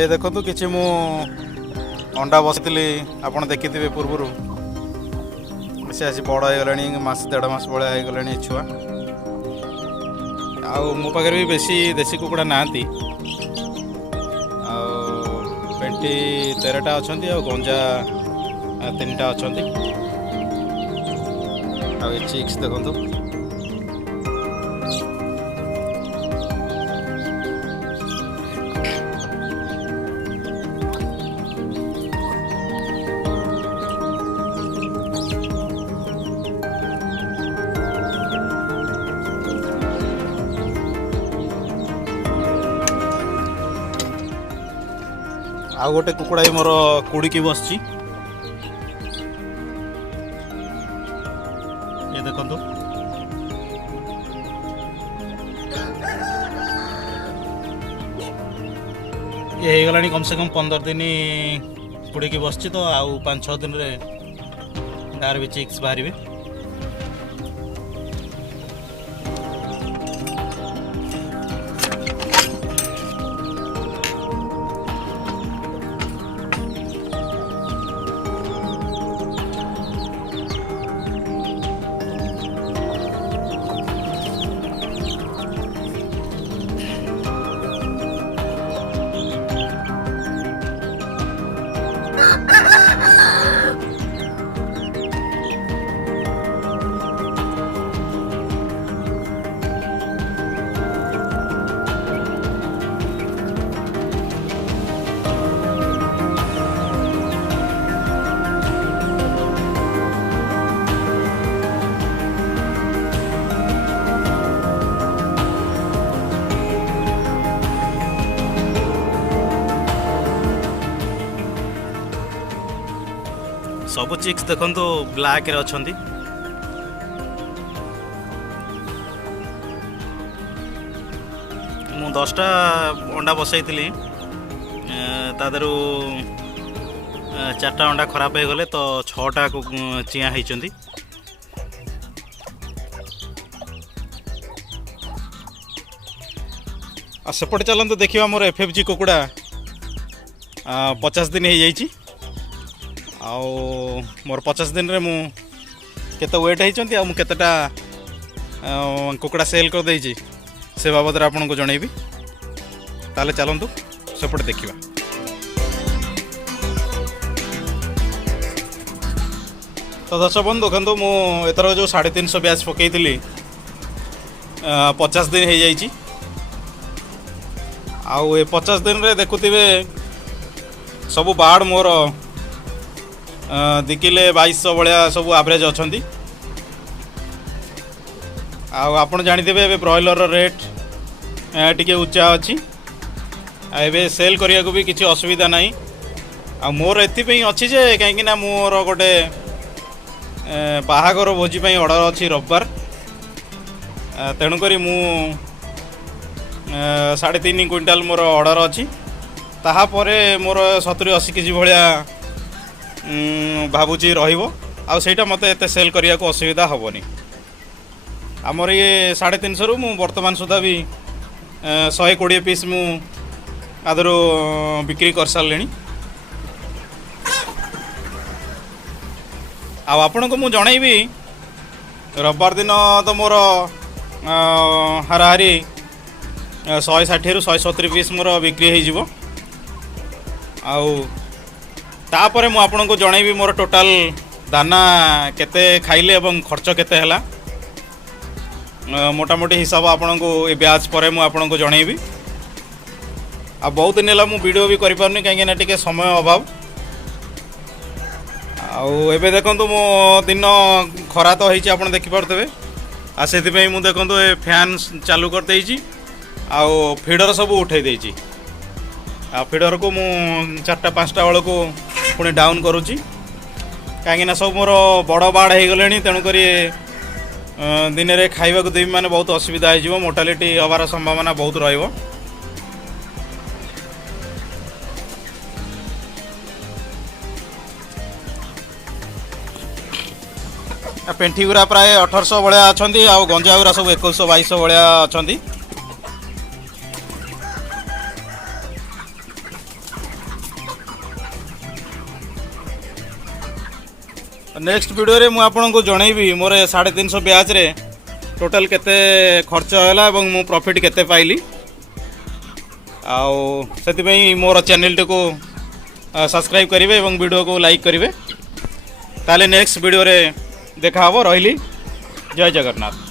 ये देखो किसी मु अंडा बसती आप देखिथे पूर्वर से आसी बड़ हो मास 1.5 मास भाया होगला छुआ मो पाखे भी बेसी देसी कुकुड़ा नाती पेंटी 13टा अच्छा गंजा 3टा अच्छा चिक्स देखो आउ गोटे कुकुड़ा मोर कुड़ी बस ये देखो ये होगला कम से कम 15 दिन कुड़ी की बस तो आउ 5-6 दिन तार भी चिक्स बाहर। सब चिक्स देखो ब्लैक रे अछंती मु 10टा अंडा बसैली तादरू 4टा अंडा खराब हो गले तो 6टा चिया होती सेपटे चलते देखा मोर FFG कुकुड़ा 50 दिन हो जाइए आउ मोर 50 दिन रे मु केते वेट होती आ केतेटा कुकुड़ा सेल कर देइछि से बाबद आपन को जणैबी ताले चलंतु सेपटे देखिबा। तो दर्शक बंधु देखो मु एथर जो 350 बैच पकईली 50 दिन हो जाइए आउ ए 50 दिन रे देखुथिबे सब बाड़ मोर 2 किलो 2200 भाया सब एवरेज अच्छा आपड़ जानते हैं ब्रॉयलर रेट टी उच्चा अच्छी एवं सेल करने को भी किसी असुविधा ना आ मोर एपाई अच्छी जे कहीं मोर गोटे बाहागर भोजी ऑर्डर अच्छी रविवार तेणुक मु 3.5 क्विंटाल मोर ऑर्डर अच्छी तापर मोर 70-80 केजी भाया भावुची रहीटा मत एत सेल करने को असुविधा हेनी आमर ये 350 रु मु बर्तमान सुधा भी 120 पीस मु आदर बिक्री कर सारे आपण को मु जनइबी रविवार दिन तो मोर हाराहारी 160 रु 170 पीस मोर बिक्री हो तापर मु आपन को जनइबी मोर टोटाल दाना केते खाइले एवं खर्च केते हला मोटामोटी हिसाब आपन को ए ब्याज पर मु आपन को जनइबी आ बहुत दिन है वीडियो भी करि पारनी कहीं ना टिके समय अभाव आबे देखो मो दिन खरा तो होती आप देखिपे आ से मु देखो ए फैन चालू कर देइछि आ फीडर सब उठे देइछि आ फीडर को मु 4टा-5टा बेल को पुणी डाउन करुच्ची कहीं सब मोर बड़ बाड़ हो गले तेणुक दिन में खाइबा को देवी माने बहुत असुविधा हो मोर्टालिटी हबार संभावना बहुत रहिबो। पेंठी गुरा प्राय 1800 भाया अच्छा आ गंजा गुरा सब 2100-2200 भाया अच्छा नेक्स्ट वीडियो रे मु आपनको जनइबी मोर 350 ब्याच रे टोटल केते खर्च होला एवं मु प्रॉफिट केते पाइली आउ सेति पई मोर चैनल को सब्सक्राइब करिवे एवं वीडियो को लाइक करिवे ताले नेक्स्ट वीडियो रे देखा हबो रहिली जय जगन्नाथ।